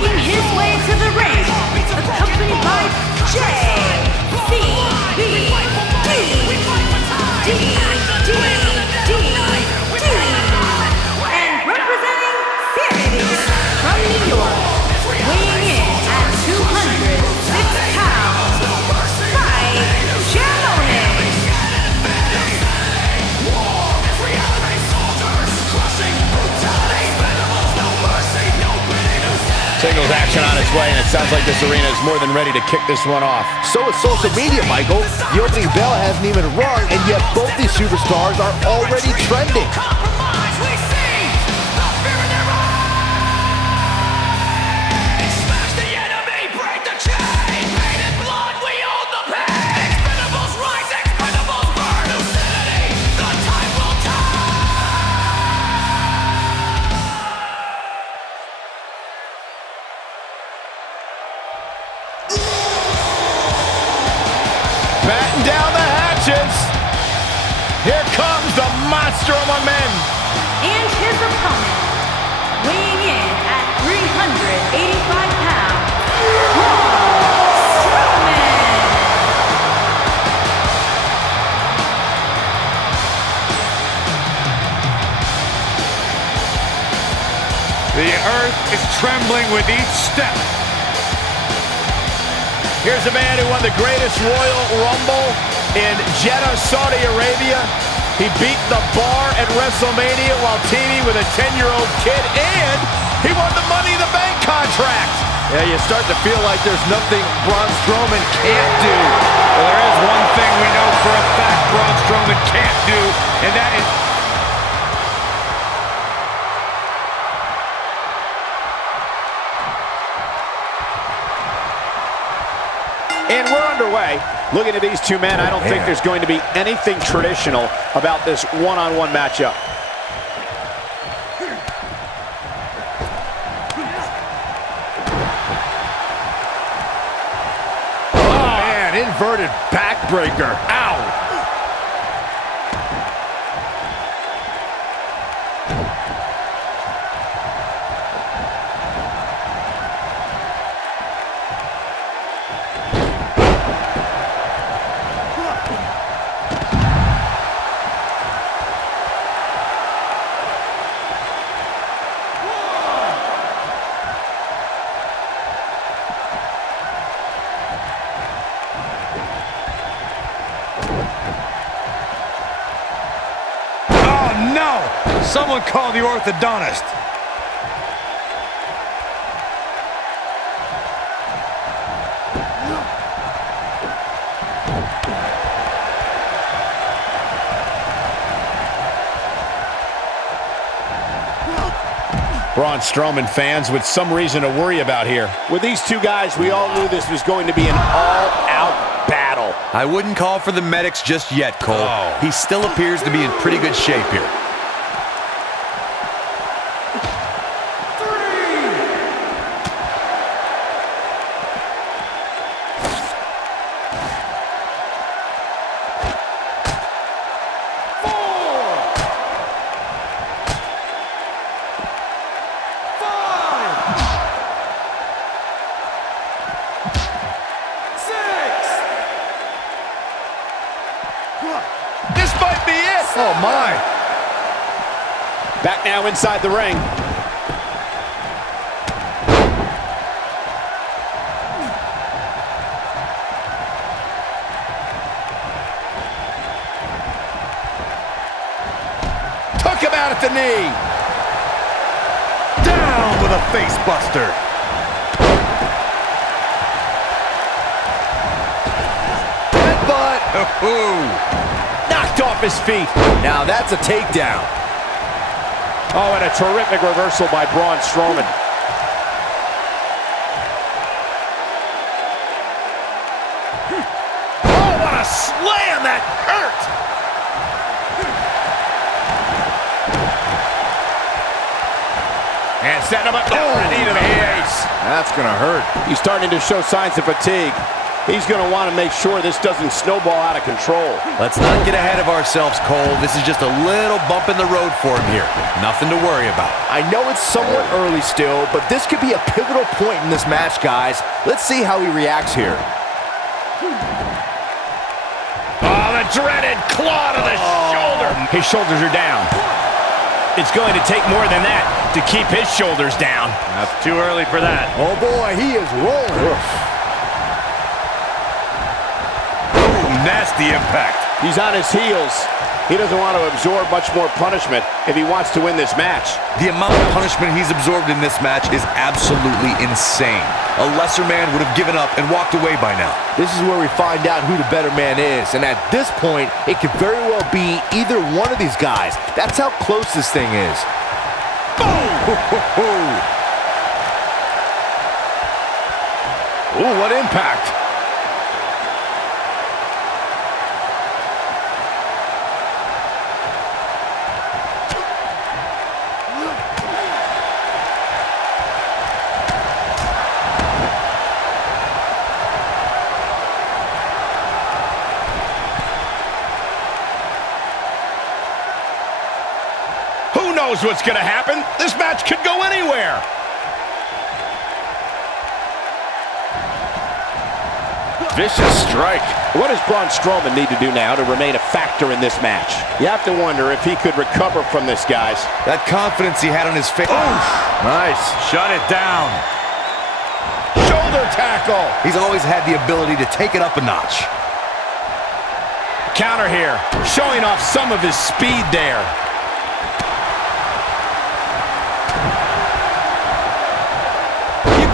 Making his way to the ring, accompanied by and representing Sanity from New York, weighing in at 206 pounds, Bei Strowman. Signals action on its way, and it sounds like this arena is more than ready to kick this one off. So is social media, Michael. The opening bell hasn't even rung, and yet both these superstars are already trending. Batten down the hatches. Here comes the monster among men. And his opponent, weighing in at 385 pounds, Braun Strowman. The earth is trembling with each step. Here's a man who won the greatest Royal Rumble in Jeddah, Saudi Arabia. He beat the Bar at WrestleMania while teaming with a 10-year-old kid, and he won the Money in the Bank contract. Yeah, you start to feel like there's nothing Braun Strowman can't do. Well, there is one thing we know for a fact Braun Strowman can't do, and that is... And we're underway. Looking at these two men, I don't think there's going to be anything traditional about this one-on-one matchup. Oh, man, inverted backbreaker. Ow! No! Someone call the orthodontist. Braun Strowman fans with some reason to worry about here. With these two guys, we all knew this was going to be an all-out battle. I wouldn't call for the medics just yet, Cole. He still appears to be in pretty good shape here. This might be it. Oh, my. Back now inside the ring. Took him out at the knee. Down with a face buster. Knocked off his feet. Now that's a takedown. Oh, and a terrific reversal by Braun Strowman. Oh, what a slam! That hurt! And setting him up now for a knee to the face. That's gonna hurt. He's starting to show signs of fatigue. He's going to want to make sure this doesn't snowball out of control. Let's not get ahead of ourselves, Cole. This is just a little bump in the road for him here. Nothing to worry about. I know it's somewhat early still, but this could be a pivotal point in this match, guys. Let's see how he reacts here. Oh, the dreaded claw to the shoulder. His shoulders are down. It's going to take more than that to keep his shoulders down. That's too early for that. Oh boy, he is rolling. Nasty impact. He's on his heels. He doesn't want to absorb much more punishment if he wants to win this match. The amount of punishment he's absorbed in this match is absolutely insane. A lesser man would have given up and walked away by now. This is where we find out who the better man is, and at this point, it could very well be either one of these guys. That's how close this thing is. Ooh, what impact. Who knows what's going to happen? This match could go anywhere. Vicious strike. What does Braun Strowman need to do now to remain a factor in this match? You have to wonder if he could recover from this, guys. That confidence he had on his face. Nice. Shut it down. Shoulder tackle. He's always had the ability to take it up a notch. Counter here. Showing off some of his speed there.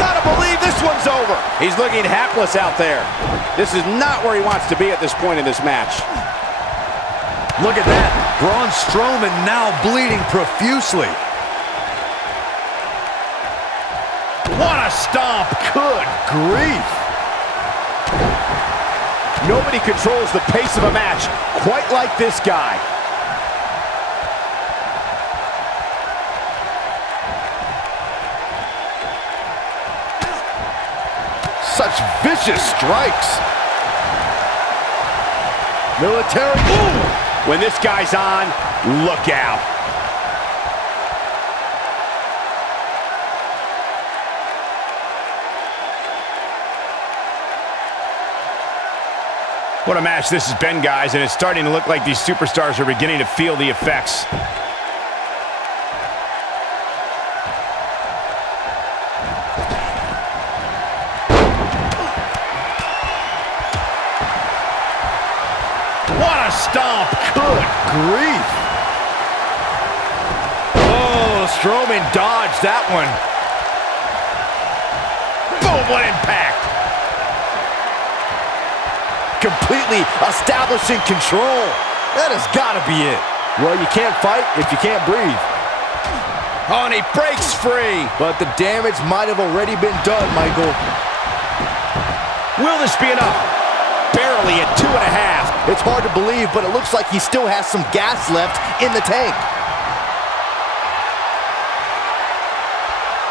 Gotta believe this one's over. He's looking hapless out there. This is not where he wants to be at this point in this match. Look at that. Braun Strowman now bleeding profusely. What a stomp. Good grief. Nobody controls the pace of a match quite like this guy. Such vicious strikes. Military. Ooh. When this guy's on, look out. What a match this has been, guys, and it's starting to look like these superstars are beginning to feel the effects. What a stomp. Good grief. Oh, Strowman dodged that one. Boom, what impact. Completely establishing control. That has got to be it. Well, you can't fight if you can't breathe. Oh, and he breaks free. But the damage might have already been done, Michael. Will this be enough? Barely at 2.5. It's hard to believe, but it looks like he still has some gas left in the tank.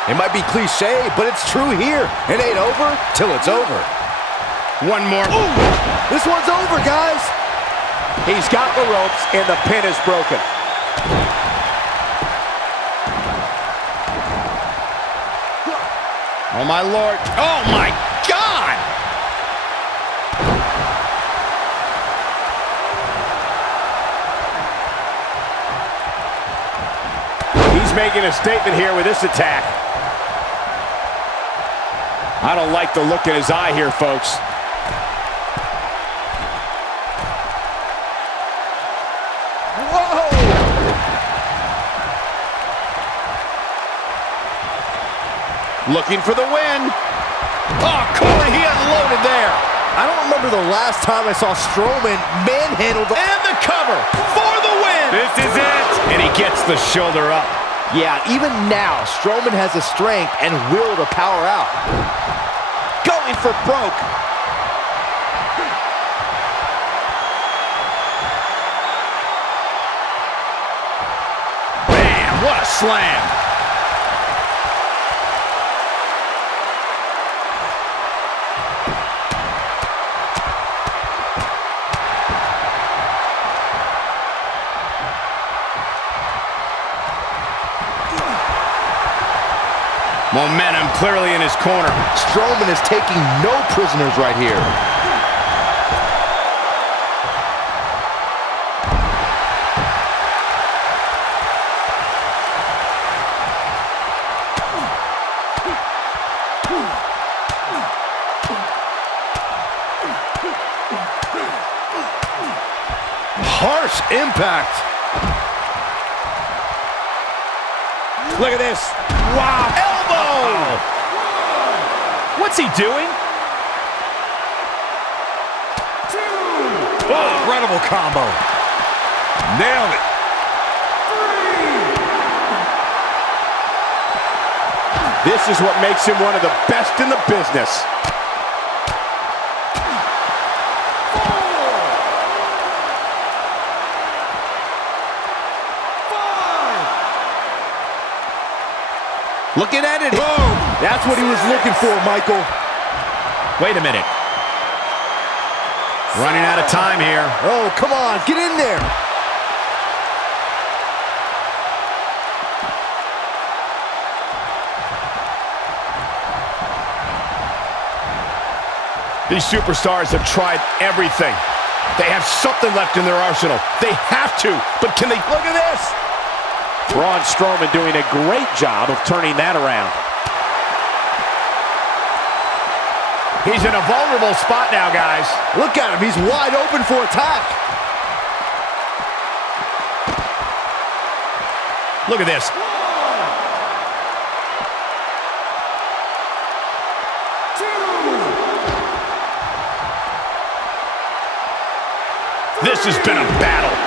It might be cliche, but it's true here. It ain't over till it's over. One more. Ooh, this one's over, guys. He's got the ropes, and the pin is broken. Oh, my Lord. Oh, my God. He's making a statement here with this attack. I don't like the look in his eye here, folks. Whoa! Looking for the win. Oh, Corey, he unloaded there. I don't remember the last time I saw Strowman manhandled. And the cover for the win. This is it. And he gets the shoulder up. Yeah, even now, Strowman has the strength and will to power out. Going for broke. Bam, what a slam. Momentum clearly in his corner. Strowman is taking no prisoners right here. Harsh impact. Look at this. Wow. Elbow. What's he doing? Oh, incredible combo. Nailed it. This is what makes him one of the best in the business. Looking at it. Boom. That's what he was looking for, Michael. Wait a minute. Running out of time here. Oh, come on. Get in there. These superstars have tried everything. They have something left in their arsenal. They have to, but can they? Look at this. Braun Strowman doing a great job of turning that around. He's in a vulnerable spot now, guys. Look at him. He's wide open for attack. Look at this. This has been a battle.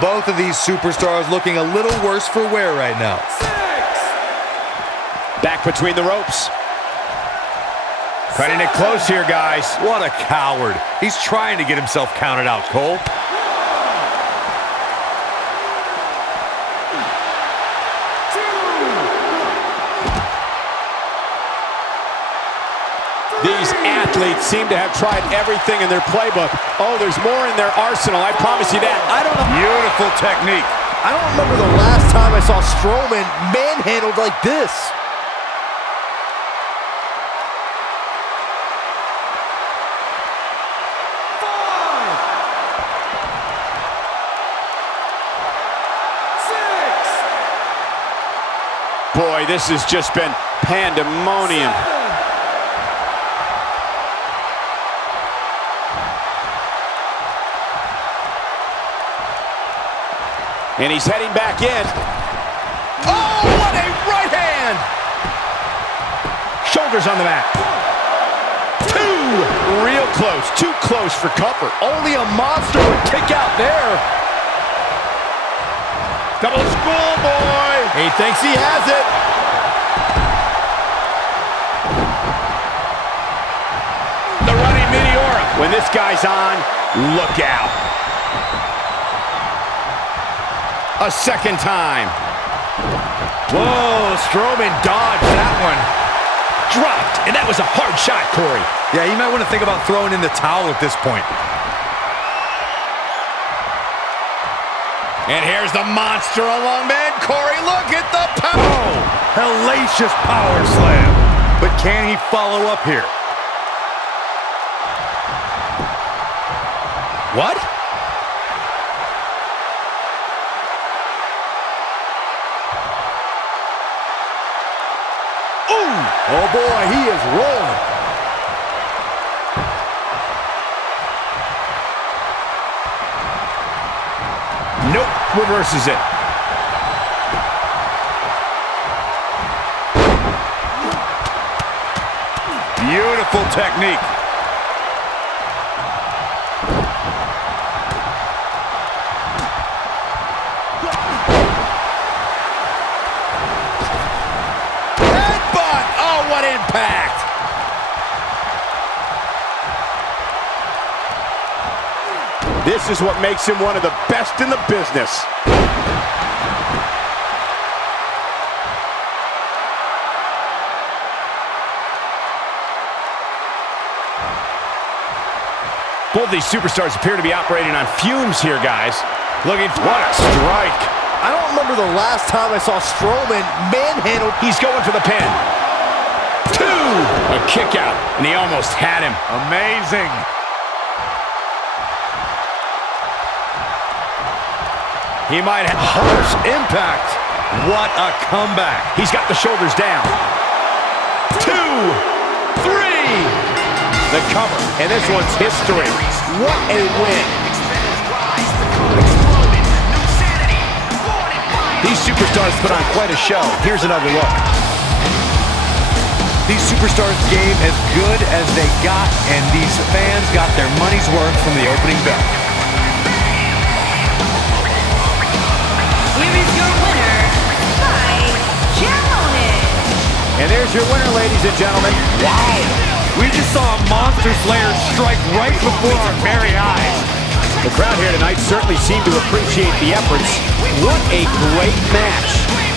Both of these superstars looking a little worse for wear right now. Back between the ropes. Cutting it close here, guys. What a coward. He's trying to get himself counted out, Cole. These athletes seem to have tried everything in their playbook. Oh, there's more in their arsenal, I promise you that. I don't know. Beautiful technique. I don't remember the last time I saw Strowman manhandled like this. Boy, this has just been pandemonium. And he's heading back in. Oh, what a right hand! Shoulders on the mat. Real close, too close for comfort. Only a monster would kick out there. Double schoolboy. He thinks he has it. The running Meteora. When this guy's on, look out. A second time. Whoa, Strowman dodged that one. Dropped, and that was a hard shot, Corey. Yeah, you might want to think about throwing in the towel at this point. And here's the monster along, man. Corey, look at the power. Oh, hellacious power slam. But can he follow up here? What? Oh boy, he is rolling. Nope, reverses it. Beautiful technique. Impact. This is what makes him one of the best in the business. Both these superstars appear to be operating on fumes here, guys. Looking for what a strike. I don't remember the last time I saw Strowman manhandled. He's going for the pin. 2! A kick out, and he almost had him. Amazing. He might have Harsh impact. What a comeback. He's got the shoulders down. 2, 3. The cover, and this one's history. What a win. These superstars put on quite a show. Here's another look. These superstars gave as good as they got, and these fans got their money's worth from the opening bell. Here is your winner, Stallone. And there's your winner, ladies and gentlemen. Wow. We just saw a Monster Slayer strike right before our very eyes. The crowd here tonight certainly seemed to appreciate the efforts. What a great match.